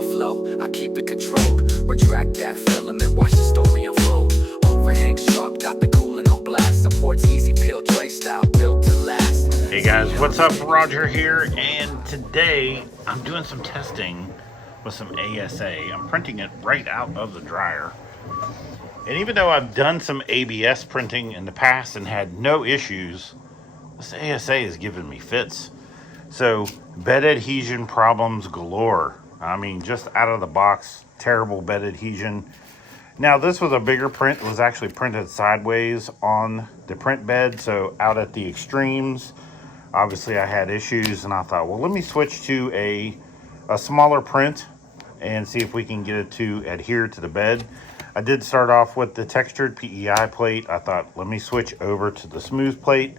my flow, I keep it controlled. Retract that filament, watch the story unfold. Overhang sharp, got the coolant on blast. Supports easy peel tray style, built to last. Hey guys, what's up? Roger here, and today I'm doing some testing with some ASA. I'm printing it right out of the dryer. And even though I've done some ABS printing in the past and had no issues, this ASA is giving me fits. So, bed adhesion problems galore. I mean, just out of the box, terrible bed adhesion. Now, this was a bigger print. It was actually printed sideways on the print bed, so out at the extremes, obviously I had issues, and I thought, well, let me switch to a smaller print and see if we can get it to adhere to the bed. I did start off with the textured PEI plate. I thought, let me switch over to the smooth plate.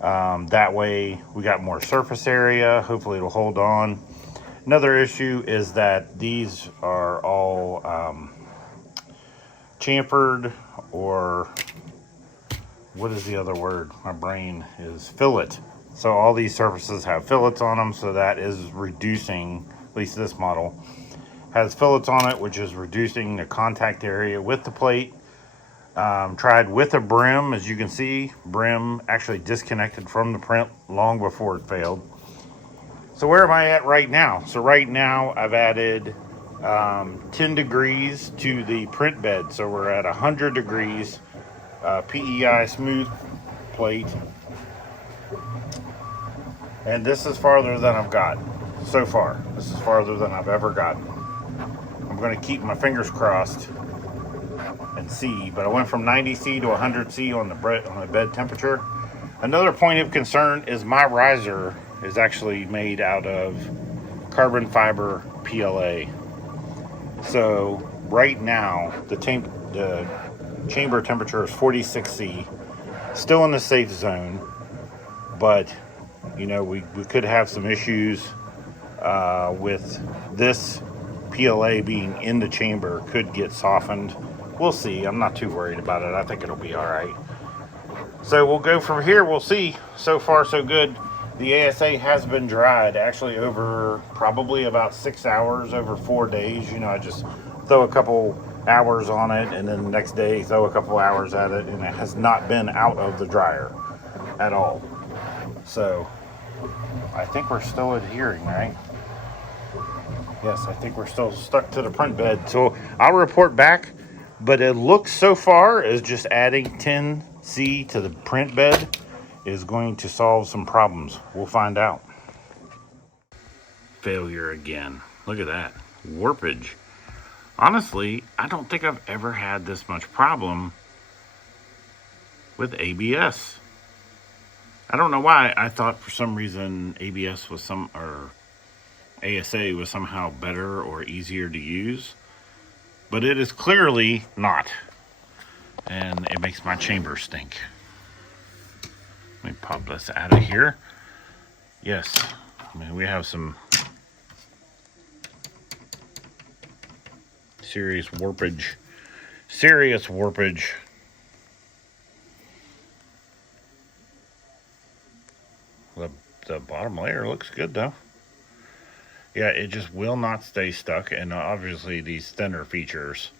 That way we got more surface area. Hopefully it'll hold on. Another issue is that these are all chamfered, or what is the other word? My brain is fillet. So all these surfaces have fillets on them, so that is reducing, at least this model has fillets on it, which is reducing the contact area with the plate. Tried with a brim. As you can see, brim actually disconnected from the print long before it failed. So where am I at right now? So right now I've added 10 degrees to the print bed. So we're at 100 degrees PEI smooth plate. And this is farther than I've got so far. This is farther than I've ever gotten. I'm going to keep my fingers crossed and see, but I went from 90C to 100C on the bed temperature. Another point of concern is my riser is actually made out of carbon fiber PLA. So right now the chamber temperature is 46C, still in the safe zone, but you know, we could have some issues with this PLA being in the chamber. Could get softened. We'll see. I'm not too worried about it. I think it'll be all right. So we'll go from here. We'll see. So far, so good. The ASA has been dried actually over probably about 6 hours, over 4 days. You know, I just throw a couple hours on it, and then the next day throw a couple hours at it, and it has not been out of the dryer at all. So I think we're still adhering, right? Yes, I think we're still stuck to the print bed. So I'll report back, but it looks so far as just adding 10C to the print bed is going to solve some problems. We'll find out. Failure again. Look at that. Warpage. Honestly, I don't think I've ever had this much problem with ABS. I don't know why. I thought for some reason ABS was ASA was somehow better or easier to use, but it is clearly not, and it makes my chamber stink. Let me pop this out of here. Yes, I mean, we have some serious warpage. The bottom layer looks good though. Yeah, it just will not stay stuck, and obviously these thinner features,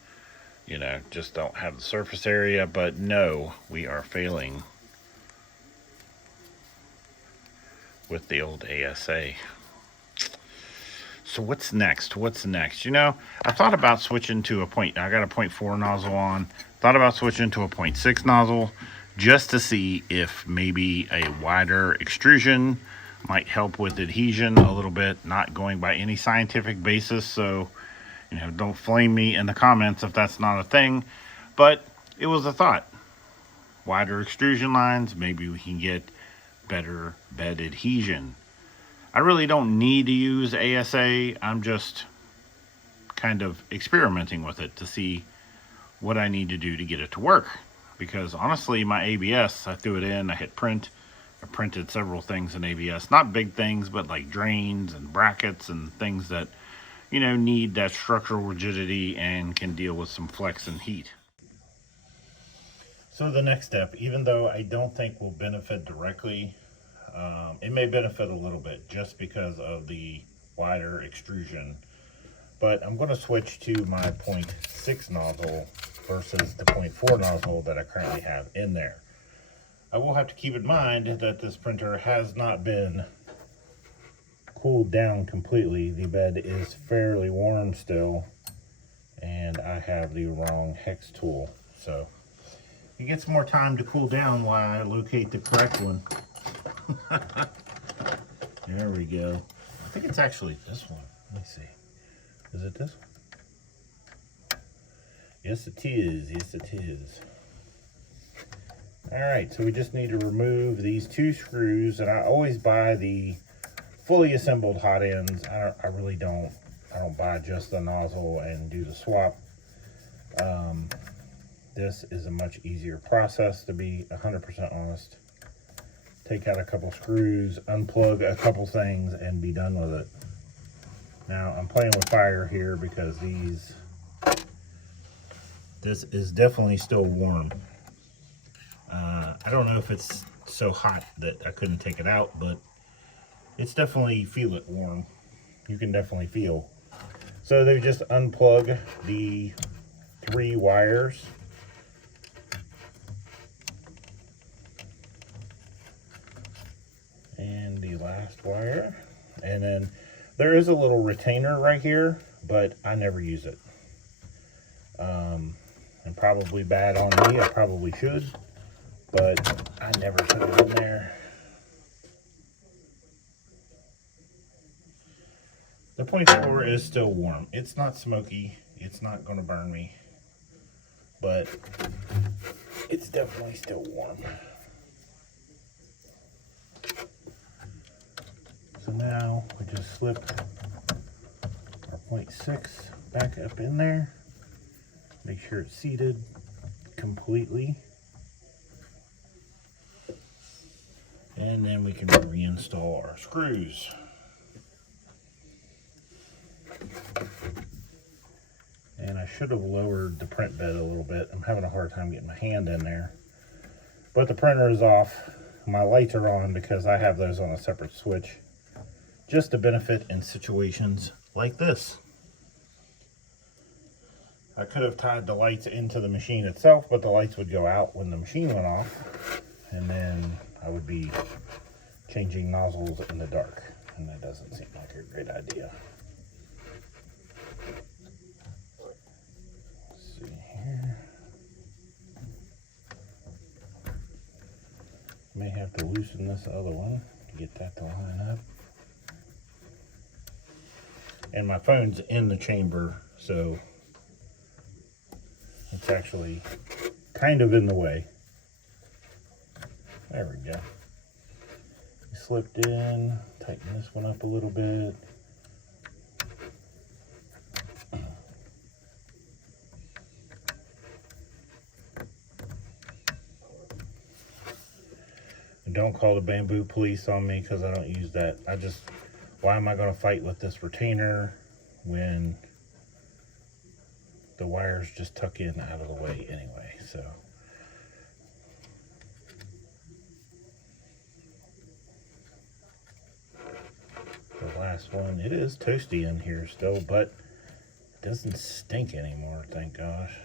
you know, just don't have the surface area. But no, we are failing with the old ASA. So what's next? You know, I thought about switching to I got a 0.4 nozzle on. Thought about switching to a 0.6 nozzle just to see if maybe a wider extrusion might help with adhesion a little bit. Not going by any scientific basis, so you know, don't flame me in the comments if that's not a thing, but it was a thought. Wider extrusion lines, maybe we can get better bed adhesion. I really don't need to use ASA. I'm just kind of experimenting with it to see what I need to do to get it to work, because honestly my ABS, I threw it in, I hit print. I printed several things in ABS, not big things, but like drains and brackets and things that, you know, need that structural rigidity and can deal with some flex and heat. So the next step, even though I don't think will benefit directly, it may benefit a little bit just because of the wider extrusion. But I'm going to switch to my 0.6 nozzle versus the 0.4 nozzle that I currently have in there. I will have to keep in mind that this printer has not been cooled down completely. The bed is fairly warm still, and I have the wrong hex tool. So it gets more time to cool down while I locate the correct one. There we go. I think it's actually this one. Let me see. Is it this one? Yes, it is. Yes, it is. All right, so we just need to remove these 2 screws, and I always buy the fully assembled hot ends. I don't buy just the nozzle and do the swap. This is a much easier process, to be 100% honest. Take out a couple screws, unplug a couple things, and be done with it. Now I'm playing with fire here because this is definitely still warm. I don't know if it's so hot that I couldn't take it out, but it's definitely, feel it warm. You can definitely feel. So they just unplug the 3 wires. And the last wire. And then there is a little retainer right here, but I never use it. And probably bad on me, I probably should, but I never put it in there. The 0.4 is still warm. It's not smoky. It's not going to burn me, but it's definitely still warm. So now we just slip our 0.6 back up in there. Make sure it's seated completely. And then we can reinstall our screws. And I should have lowered the print bed a little bit. I'm having a hard time getting my hand in there. But the printer is off. My lights are on because I have those on a separate switch, just to benefit in situations like this. I could have tied the lights into the machine itself, but the lights would go out when the machine went off, and then I would be changing nozzles in the dark, and that doesn't seem like a great idea. Let's see here. May have to loosen this other one to get that to line up. And my phone's in the chamber, so it's actually kind of in the way. There we go. Slipped in, tighten this one up a little bit. And don't call the bamboo police on me because I don't use that. Why am I going to fight with this retainer when the wires just tuck in out of the way anyway? So the last one, it is toasty in here still, but it doesn't stink anymore, thank gosh.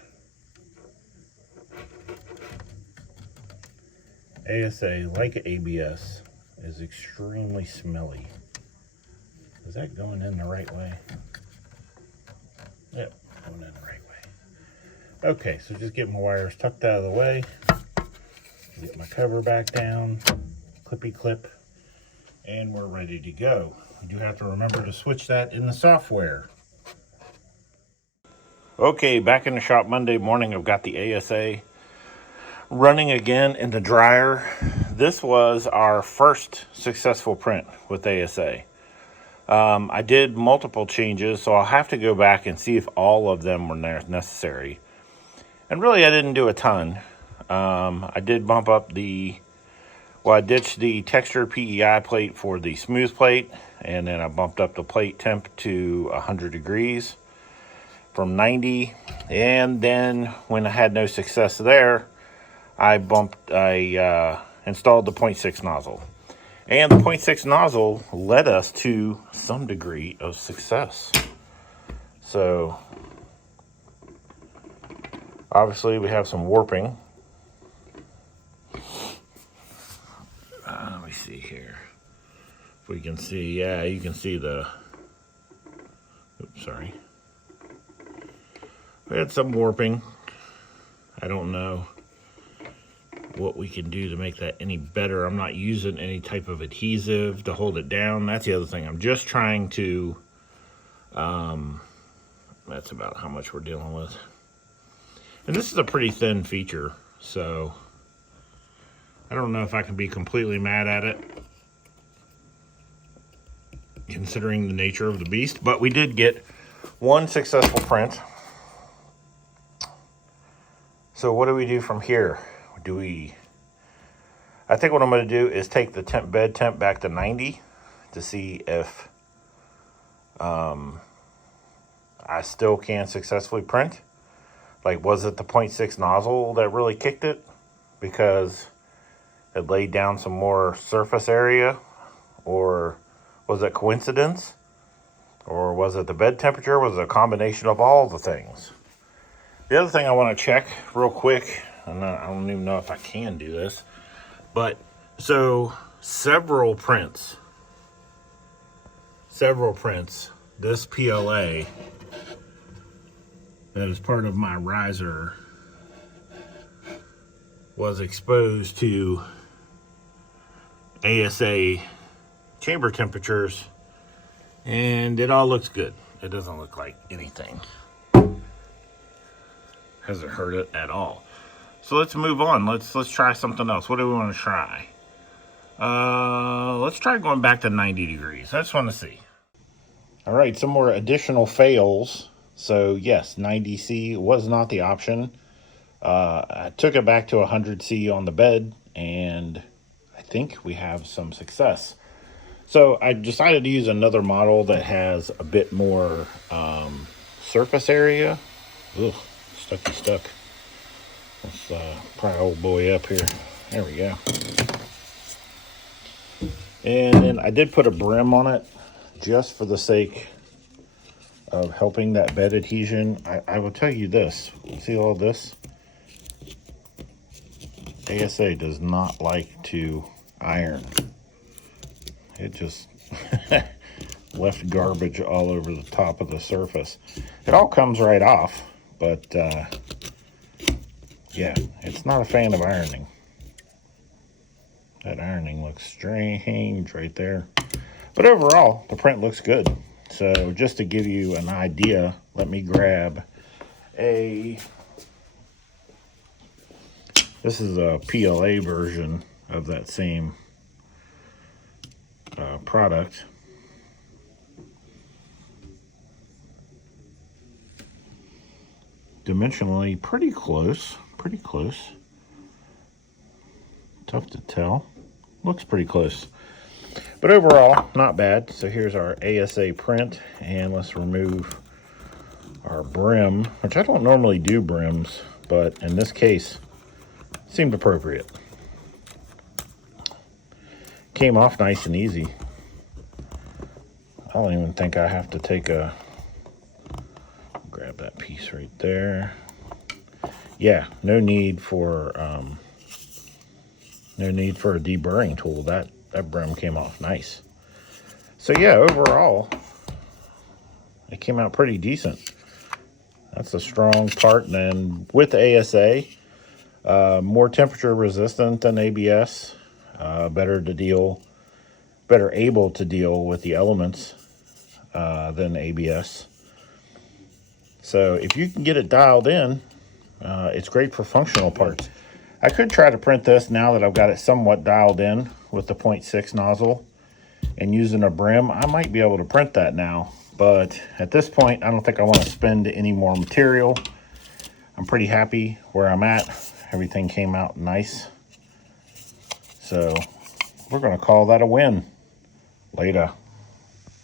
ASA, like ABS, is extremely smelly. Is that going in the right way? Yep, going in the right way. Okay, so just get my wires tucked out of the way. Get my cover back down, clippy clip, and we're ready to go. You do have to remember to switch that in the software. Okay, back in the shop Monday morning. I've got the ASA running again in the dryer. This was our first successful print with ASA. I did multiple changes, so I'll have to go back and see if all of them were necessary. And really, I didn't do a ton. I did bump up I ditched the texture PEI plate for the smooth plate, and then I bumped up the plate temp to 100 degrees from 90. And then when I had no success there, I installed the 0.6 nozzle. And the 0.6 nozzle led us to some degree of success. So obviously we have some warping. Let me see here. If we can see, yeah, you can see the, oops, sorry. We had some warping. I don't know what we can do to make that any better. I'm not using any type of adhesive to hold it down. That's the other thing. I'm just trying to, that's about how much we're dealing with. And this is a pretty thin feature, so I don't know if I can be completely mad at it, considering the nature of the beast. But we did get one successful print. So what do we do from here? I think what I'm going to do is take the bed temp back to 90 to see if I still can successfully print. Like, was it the 0.6 nozzle that really kicked it? Because it laid down some more surface area? Or was it coincidence? Or was it the bed temperature? Was it a combination of all the things? The other thing I want to check real quick, and I don't even know if I can do this, but so several prints, this PLA that is part of my riser was exposed to ASA chamber temperatures, and it all looks good. It doesn't look like anything. Hasn't hurt it at all. So let's move on. Let's try something else. What do we want to try? Let's try going back to 90 degrees. I just want to see. All right, some more additional fails. So yes, 90C was not the option. I took it back to 100C on the bed, and I think we have some success. So I decided to use another model that has a bit more surface area. Ugh, stuck. Let's pry old boy up here. There we go. And then I did put a brim on it just for the sake of helping that bed adhesion. I will tell you this. See all this? ASA does not like to iron. It just left garbage all over the top of the surface. It all comes right off, but yeah, it's not a fan of ironing. That ironing looks strange right there. But overall, the print looks good. So just to give you an idea, let me grab this is a PLA version of that same product. Dimensionally pretty close. Tough to tell. Looks pretty close. But overall, not bad. So here's our ASA print, and let's remove our brim, which I don't normally do brims, but in this case, it seemed appropriate. Came off nice and easy. I don't even think I have to take grab that piece right there. Yeah, no need for a deburring tool. That brim came off nice. So yeah, overall, it came out pretty decent. That's a strong part. And then with ASA, more temperature resistant than ABS, better able to deal with the elements than ABS. So if you can get it dialed in, it's great for functional parts. I could try to print this now that I've got it somewhat dialed in with the 0.6 nozzle and using a brim. I might be able to print that now, but at this point, I don't think I want to spend any more material. I'm pretty happy where I'm at. Everything came out nice. So we're going to call that a win. Later.